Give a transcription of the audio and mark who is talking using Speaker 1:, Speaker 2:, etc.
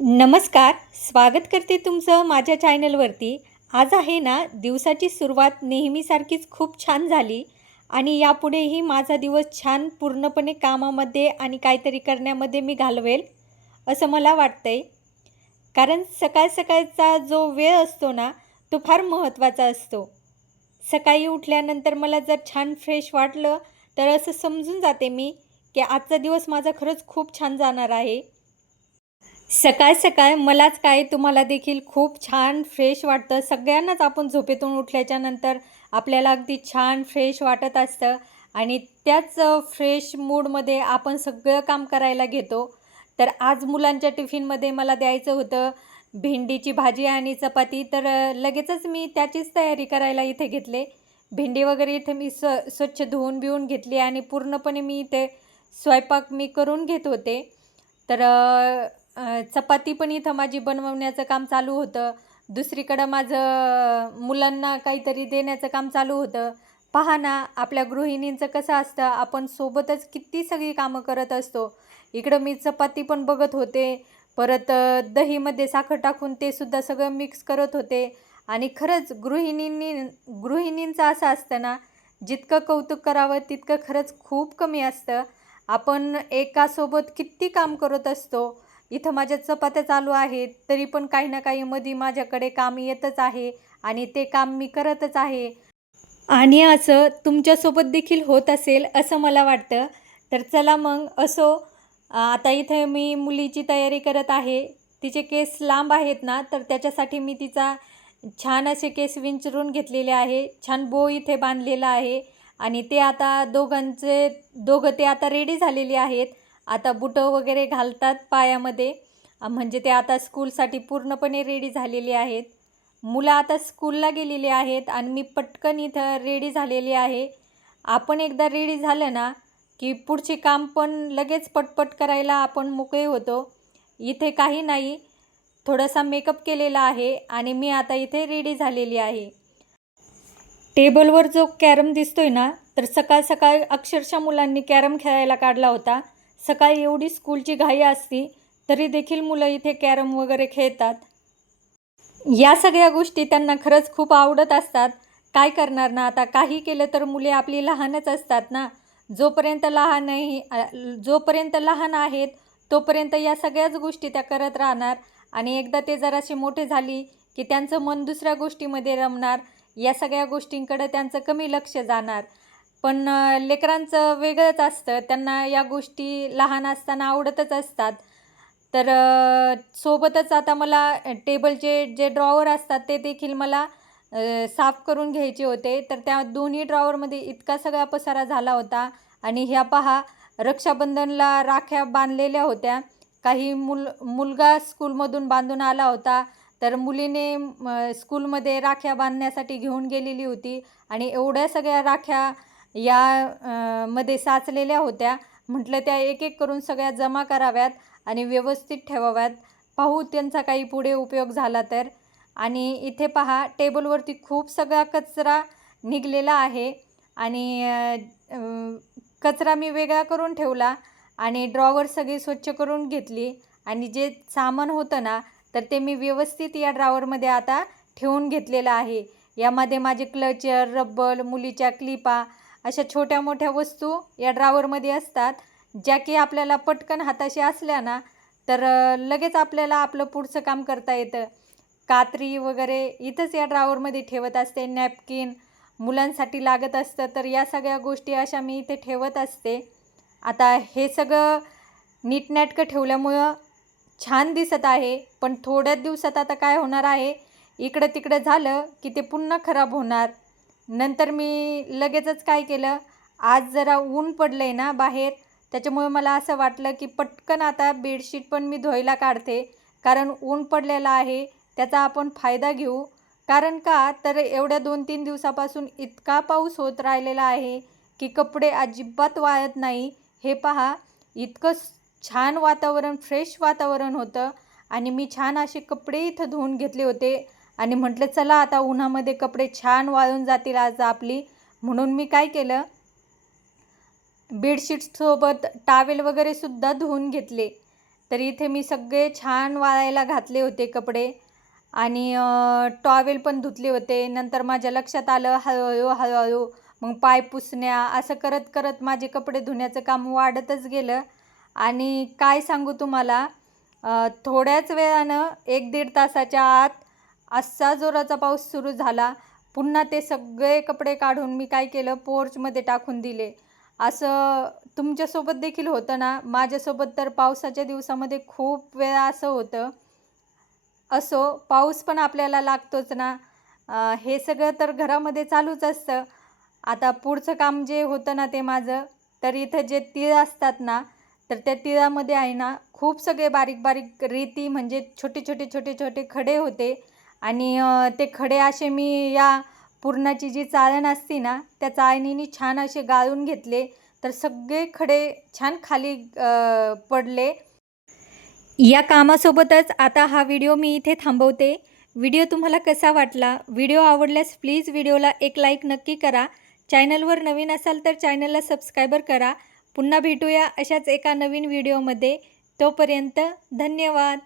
Speaker 1: नमस्कार स्वागत करते तुमचं माझ्या चॅनलवरती. आज आहे ना दिवसाची सुरुवात नेहमीसारखीच खूप छान झाली आणि यापुढेही माझा दिवस छान पूर्णपणे कामामध्ये आणि काहीतरी करण्यामध्ये मी घालवेल असं मला वाटतंय. कारण सकाळ सकाळचा जो वेळ असतो ना तो फार महत्त्वाचा असतो. सकाळी उठल्यानंतर मला जर छान फ्रेश वाटलं तर असं समजून जाते मी की आजचा दिवस माझा खरंच खूप छान जाणार आहे. सकाळ सकाळ मलाच काय तुम्हाला देखील खूप छान फ्रेश वाटतं. सगळ्यांनाच आपण झोपेतून उठल्याच्या नंतर आपल्याला अगदी छान फ्रेश वाटत असतं. आणि त्याच फ्रेश मूडमध्ये आपण सगळं काम करायला घेतो. तर आज मुलांच्या टिफिनमध्ये मला द्यायचं होतं भेंडीची भाजी आणि चपाती. तर लगेचच मी त्याचीच तयारी करायला इथे घेतले. भेंडी वगैरे इथे मी स्व स्वच्छ धुवून बिवून घेतली आणि पूर्णपणे मी इथे स्वयंपाक मी करून घेत होते. तर चपाती पण इथं माझी बनवण्याचं काम चालू होतं. दुसरीकडं माझं मुलांना काहीतरी देण्याचं काम चालू होतं. पहा ना आपल्या गृहिणींचं कसं असतं आपण सोबतच किती सगळी कामं करत असतो. इकडं मी चपाती पण बघत होते. परत दहीमध्ये साखर टाकून ते सुद्धा सगळं मिक्स करत होते. आणि खरंच गृहिणींनी गृहिणींचं असं असतं ना जितकं कौतुक करावं तितकं खरंच खूप कमी असतं. आपण एकासोबत किती काम करत असतो इथं माझ्या चपात्या चालू आहेत तरी पण काही ना काही मध्ये माझ्याकडे काम येतच आहे आणि ते काम मी करतच आहे. आणि असं तुमच्यासोबत देखील होत असेल असं मला वाटतं. तर चला मग असो आता इथे मी मुलीची तयारी करत आहे. तिचे केस लांब आहेत ना तर त्याच्यासाठी मी तिचा छान असे केस विंचरून घेतलेले आहे. छान बो इथे बांधलेला आहे. आणि ते आता दोघांचे दोघं ते आता रेडी झालेले आहेत. आता बुटं वगैरे घालतात पायामध्ये. म्हणजे ते आता स्कूलसाठी पूर्णपणे रेडी झालेले आहेत. मुलं आता स्कूलला गेलेली आहेत आणि मी पटकन इथं रेडी झालेली आहे. आपण एकदा रेडी झालं ना की पुढचे काम पण लगेच पटपट करायला आपण मोकळे होतो. इथे काही नाही थोडासा मेकअप केलेला आहे आणि मी आता इथे रेडी झालेली आहे. टेबलवर जो कॅरम दिसतोय ना तर सकाळ सकाळ अक्षरशः मुलांनी कॅरम खेळायला काढला होता. सकाळी एवढी स्कूलची घाई असती तरी देखील मुलं इथे कॅरम वगैरे खेळतात. या सगळ्या गोष्टी त्यांना खरंच खूप आवडत असतात. काय करणार ना? आता काही केलं तर मुले आपली लहानच असतात ना? जोपर्यंत लहान नाही जोपर्यंत लहान आहेत तोपर्यंत या सगळ्याच गोष्टी त्या करत राहणार. आणि एकदा ते जराशी मोठे झाली की त्यांचं मन दुसऱ्या गोष्टीमध्ये रमणार. या सगळ्या गोष्टींकडे त्यांचं कमी लक्ष जाणार. पण लेकरांचं वेगळंच असतं. त्यांना या गोष्टी लहान असताना आवडतच असतात. तर सोबतच आता मला टेबलचे जे ड्रॉवर असतात ते देखील मला साफ करून घ्यायचे होते. तर त्या दोन्ही ड्रॉवरमध्ये इतका सगळा पसारा झाला होता आणि ह्या पहा रक्षाबंधनला राख्या बांधलेल्या होत्या. काही मुल मुलगा स्कूलमधून बांधून आला होता. तर मुलीने स्कूलमध्ये राख्या बांधण्यासाठी घेऊन गेलेली होती आणि एवढ्या सगळ्या राख्या या मध्ये साचलेल्या होत्या. म्हटलं त्या एक एक करून सगळ्या जमा कराव्यात आणि व्यवस्थित ठेवाव्यात. पाहू त्यांचा काही पुढे उपयोग झाला तर. आणि इथे पहा टेबलवरती खूप सगळा कचरा निघलेला आहे. आणि कचरा मी वेगळा करून ठेवला आणि ड्रॉवर सगळी स्वच्छ करून घेतली. आणि जे सामान होतं ना तर ते मी व्यवस्थित या ड्रॉवरमध्ये आता ठेवून घेतलेलं आहे. यामध्ये माझे क्लचर रब्बल मुलीच्या क्लिपा अशा छोट्या मोठ्या वस्तू या ड्रावरमध्ये असतात. ज्या की आपल्याला पटकन हाताशी असल्या ना तर लगेच आपल्याला आपलं पुढचं काम करता येतं. कात्री वगैरे इथंच या ड्रावरमध्ये ठेवत असते. नॅपकिन मुलांसाठी लागत असतं तर या सगळ्या गोष्टी अशा मी इथे ठेवत असते. आता हे सगळं नीटनेटकं ठेवल्यामुळं छान दिसत आहे पण थोड्याच दिवसात आता काय होणार आहे? इकडं तिकडं झालं की ते पुन्हा खराब होणार. नंतर मी लगेचच काय केलं आज जरा ऊन पडलं आहे ना बाहेर त्याच्यामुळे मला असं वाटलं की पटकन आता बेडशीट पण मी धुवायला काढते कारण ऊन पडलेलं आहे त्याचा आपण फायदा घेऊ. कारण का तर एवढ्या दोन तीन दिवसापासून इतका पाऊस होत राहिलेला आहे की कपडे अजिबात वाळत नाही. हे पहा इतकं छान वातावरण फ्रेश वातावरण होतं आणि मी छान असे कपडे इथं धुवून घेतले होते. आणि म्हटलं चला आता उन्हामध्ये कपडे छान वाळून जातील आज आपली. म्हणून मी काय केलं बेडशीटसोबत टावेल वगैरेसुद्धा धुवून घेतले. तर इथे मी सगळे छान वाळायला घातले होते कपडे आणि टॉवेल पण धुतले होते. नंतर माझ्या लक्षात आलं हळूहळू हळूहळू. मग पाय पुसण्या असं करत करत माझे कपडे धुण्याचं काम वाढतच गेलं. आणि काय सांगू तुम्हाला थोड्याच वेळानं एक दीड तासाच्या आत असा जोराचा पाऊस सुरू झाला. पुन्हा ते सगळे कपडे काढून मी काय केलं? पोर्चमध्ये टाकून दिले. असं तुमच्यासोबत देखील होतं ना? माझ्यासोबत तर पावसाच्या दिवसामध्ये खूप वेळा असं होतं. असो पाऊस पण आपल्याला लागतोच ना. आ, हे सगळं तर घरामध्ये चालूच असतं. आता पुढचं काम जे होतं ना ते माझं तर इथं जे तीळ असतात ना तर त्या तिळामध्ये आहे ना खूप सगळे बारीक बारीक रेती म्हणजे छोटे छोटे छोटे छोटे खडे होते. आणि ते खडे असे मी या पुरणाची जी चाळण असते ना त्या चाळणीने छान असे गाळून घेतले. तर सगळे खडे छान खाली पडले. या कामासोबतच आता हा व्हिडिओ मी इथे थांबवते. व्हिडिओ तुम्हाला कसा वाटला? व्हिडिओ आवडल्यास प्लीज व्हिडिओला एक लाईक नक्की करा. चॅनलवर नवीन असाल तर चॅनलला सबस्क्रायबर करा. पुन्हा भेटूया अशाच एका नवीन व्हिडिओमध्ये. तोपर्यंत धन्यवाद.